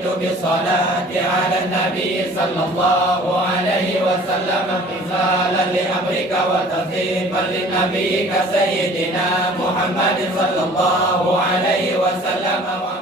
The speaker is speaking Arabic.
بدأت بالصلاة على النبي صلى الله عليه وسلم امتثالا لأمرك وتصديقا لنبيك سيدنا محمد صلى الله عليه وسلم.